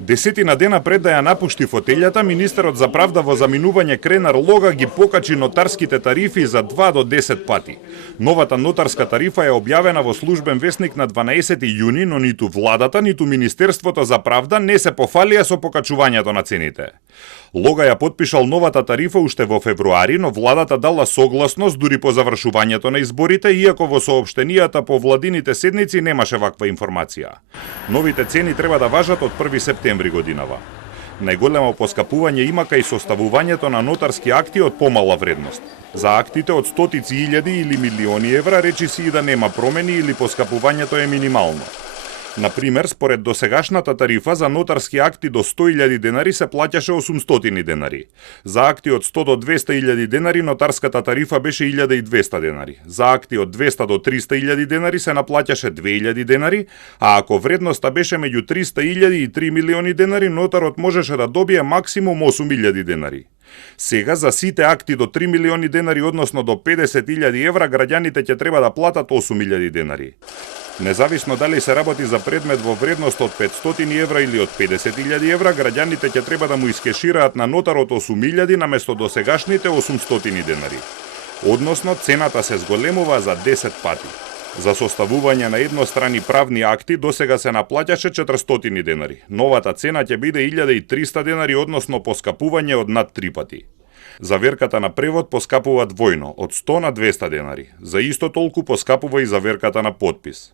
Десетина дена пред да ја напушти фотелјата, министерот за правда во заминување Кренар Лога ги покачи нотарските тарифи за 2 до 10 пати. Новата нотарска тарифа е објавена во службен весник на 12 јуни, но ниту владата, ниту Министерството за правда не се пофалија со покачувањето на цените. Лога ја потпишал новата тарифа уште во февруари, но владата дала согласност дури по завршувањето на изборите, иако во соопштенијата по владините седници немаше ваква информација. Новите цени треба да важат од 1 септември годинава. Најголемо поскапување има кај составувањето на нотарски акти од помала вредност. За актите од стотици илјади или милиони евра речиси и да нема промени или поскапувањето е минимално. Например, според досегашната тарифа за нотарски акти до 100.000 денари се плаќаше 800 денари. За акти од 100 до 200.000 денари нотарската тарифа беше 1.200 денари. За акти од 200 до 300.000 денари се наплаќаше 2.000 денари, а ако вредноста беше меѓу 300.000 и 3 милиони денари, нотарот можеше да добие максимум 8.000 денари. Сега за сите акти до 3 милиони денари, односно до 50.000 евра, граѓаните ќе треба да платат 8.000 денари. Независно дали се работи за предмет во вредност од 500 евра или од 50.000 евра, граѓаните ќе треба да му искешираат на нотарот 8.000 наместо досегашните 800 денари. Односно, цената се зголемува за 10 пати. За составување на еднострани правни акти досега се наплаќаше 400 денари. Новата цена ќе биде 1.300 денари, односно поскапување од над 3 пати. Заверката на превод поскапува двојно, од 100 на 200 денари. За исто толку поскапува и заверката на подпис.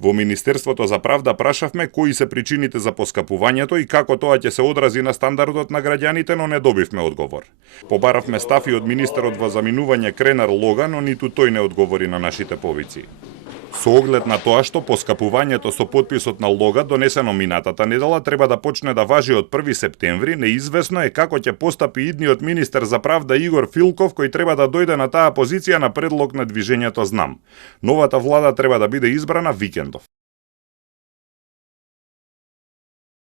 Во Министерството за правда прашавме кои се причините за поскапувањето и како тоа ќе се одрази на стандардот на граѓаните, но не добивме одговор. Побаравме став и од министерот во заминување Кренар Лога, но ниту тој не одговори на нашите повици. Со оглед на тоа што поскапувањето со подписот на Лога донесено минатата недела треба да почне да важи од 1 септември, неизвестно е како ќе постапи идниот министер за правда Игор Филков, кој треба да дојде на таа позиција на предлог на движењето Знам. Новата влада треба да биде избрана викендов.